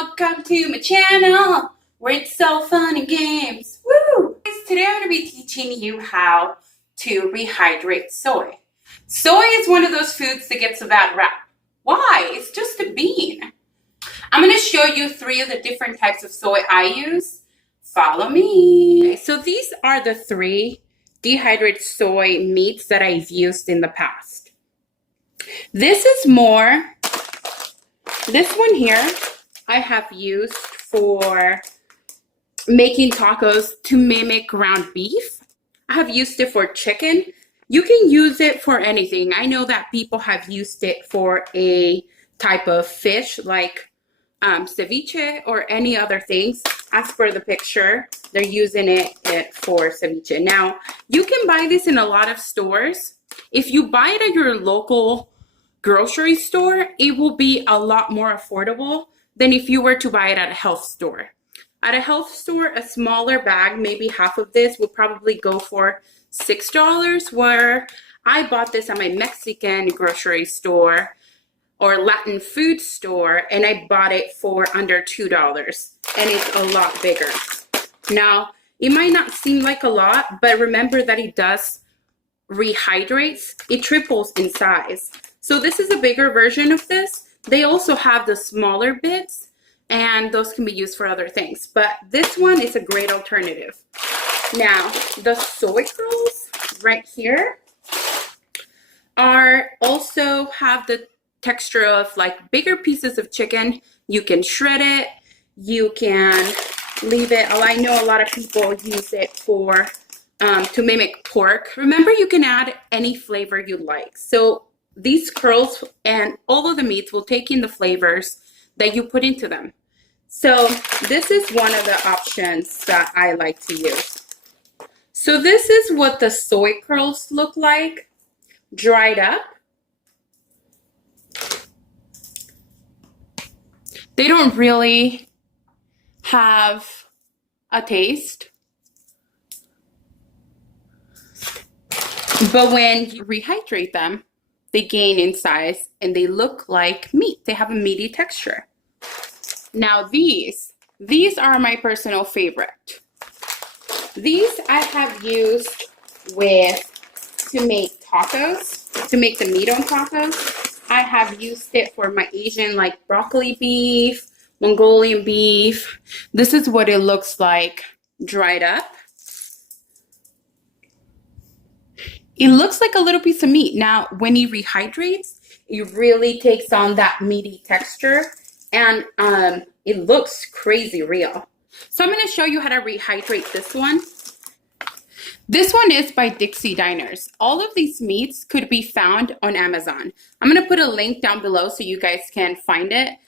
welcome to my channel where it's so fun and games. Woo! Today I'm going to be teaching you how to rehydrate soy. Soy is one of those foods that gets a bad rap. Why? It's just a bean. I'm going to show you 3 of the different types of soy I use. Follow me. Okay, so these are the 3 dehydrated soy meats that I've used in the past. This one here I have used for making tacos to mimic ground beef. I have used it for chicken. You can use it for anything. I know that people have used it for a type of fish like ceviche or any other things. As per the picture, they're using it for ceviche. Now, you can buy this in a lot of stores. If you buy it at your local grocery store, it will be a lot more affordable than if you were to buy it at a health store. At a health store, a smaller bag, maybe half of this, will probably go for $6, where I bought this at my Mexican grocery store or Latin food store, and I bought it for under $2, and it's a lot bigger. Now, it might not seem like a lot, but remember that it does rehydrates. It triples in size. So this is a bigger version of this. They also have the smaller bits, and those can be used for other things, but this one is a great alternative. Now, the soy curls right here also have the texture of like bigger pieces of chicken. You can shred it, you can leave it. I know a lot of people use it for to mimic pork. Remember, you can add any flavor you like. So these curls and all of the meats will take in the flavors that you put into them. So this is one of the options that I like to use. So this is what the soy curls look like, dried up. They don't really have a taste, but when you rehydrate them, they gain in size and they look like meat. They have a meaty texture. Now these are my personal favorite. These I have used to make tacos, to make the meat on tacos. I have used it for my Asian, like broccoli beef, Mongolian beef. This is what it looks like dried up. It looks like a little piece of meat. Now, when it rehydrates, it really takes on that meaty texture, and it looks crazy real. So I'm going to show you how to rehydrate this one. This one is by Dixie Diners. All of these meats could be found on Amazon. I'm going to put a link down below so you guys can find it.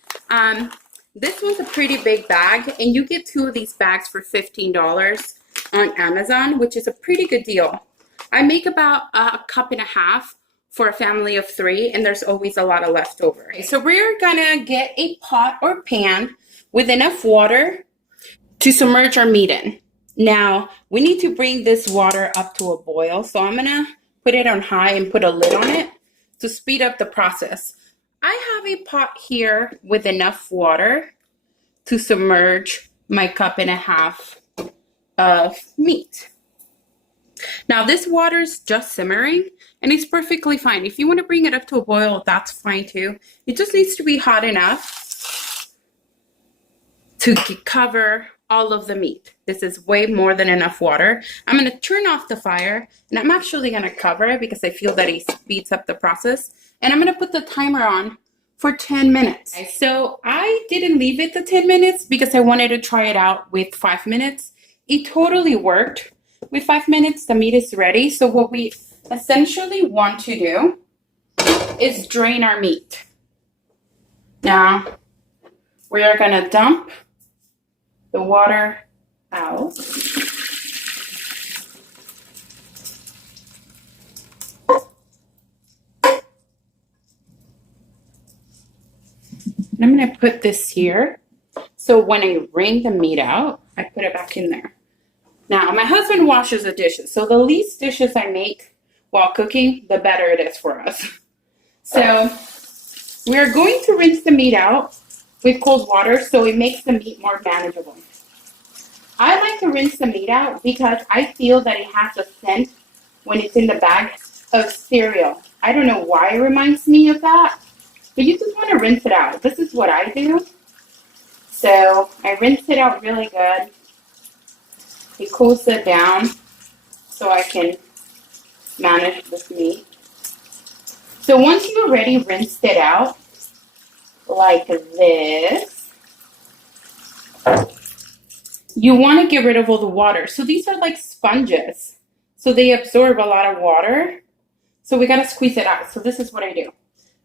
This one's a pretty big bag, and you get 2 of these bags for $15 on Amazon, which is a pretty good deal. I make about a cup and a half for a family of 3, and there's always a lot of leftover. Okay, so we're gonna get a pot or pan with enough water to submerge our meat in. Now, we need to bring this water up to a boil, so I'm gonna put it on high and put a lid on it to speed up the process. I have a pot here with enough water to submerge my cup and a half of meat. Now this water is just simmering and it's perfectly fine. If you want to bring it up to a boil, that's fine too. It just needs to be hot enough to cover all of the meat. This is way more than enough water. I'm going to turn off the fire, and I'm actually going to cover it because I feel that it speeds up the process. And I'm going to put the timer on for 10 minutes. Okay, so I didn't leave it to 10 minutes because I wanted to try it out with 5 minutes. It totally worked. With 5 minutes, the meat is ready. So what we essentially want to do is drain our meat. Now, we are going to dump the water out. And I'm going to put this here. So when I wring the meat out, I put it back in there. Now, my husband washes the dishes, so the least dishes I make while cooking, the better it is for us. So we're going to rinse the meat out with cold water, so it makes the meat more manageable. I like to rinse the meat out because I feel that it has a scent when it's in the bag of cereal. I don't know why it reminds me of that, but you just want to rinse it out. This is what I do. So I rinse it out really good. It cools it down so I can manage this meat. So once you already rinsed it out, like this, you want to get rid of all the water. So these are like sponges. So they absorb a lot of water. So we got to squeeze it out. So this is what I do.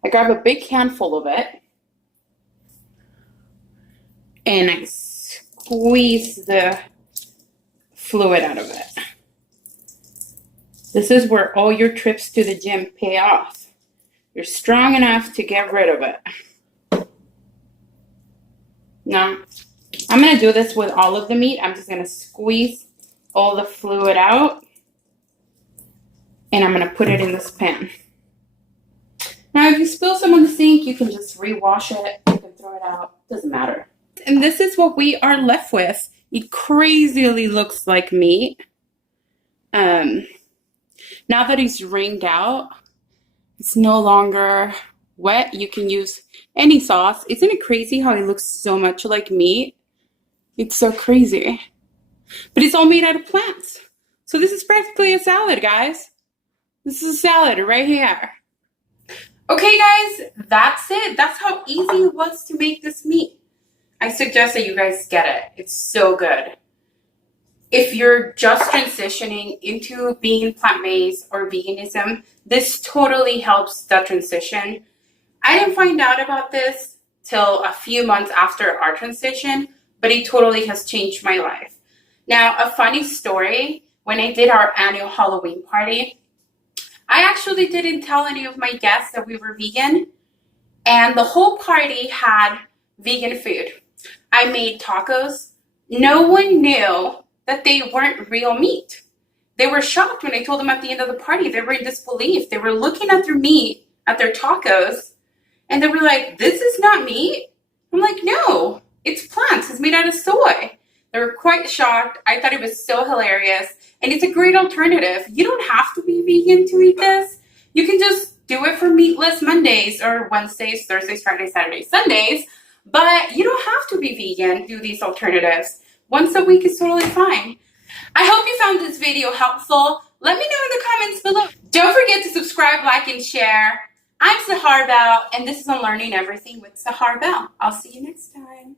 I grab a big handful of it and I squeeze the fluid out of it. This is where all your trips to the gym pay off. You're strong enough to get rid of it. Now, I'm going to do this with all of the meat. I'm just going to squeeze all the fluid out. And I'm going to put it in this pan. Now, if you spill some on the sink, you can just rewash it. You can throw it out. Doesn't matter. And this is what we are left with. It crazily looks like meat. Now that it's wringed out, it's no longer wet. You can use any sauce. Isn't it crazy how it looks so much like meat? It's so crazy. But it's all made out of plants. So this is practically a salad, guys. This is a salad right here. Okay, guys, that's it. That's how easy it was to make this meat. I suggest that you guys get it. It's so good. If you're just transitioning into being plant-based or veganism, this totally helps the transition. I didn't find out about this till a few months after our transition, but it totally has changed my life. Now, a funny story, when I did our annual Halloween party, I actually didn't tell any of my guests that we were vegan, and the whole party had vegan food. I made tacos. No one knew that they weren't real meat. They were shocked when I told them at the end of the party. They were in disbelief. They were looking at their meat, at their tacos, and they were like, this is not meat? I'm like, no, it's plants. It's made out of soy. They were quite shocked. I thought it was so hilarious, and it's a great alternative. You don't have to be vegan to eat this. You can just do it for meatless Mondays or Wednesdays, Thursdays, Fridays, Saturdays, Sundays, but you don't have to be vegan to do these alternatives. Once a week is totally fine. I hope you found this video helpful. Let me know in the comments below. Don't forget to subscribe, like, and share. I'm SaharBelle, and this is on Learning Everything with SaharBelle. I'll see you next time.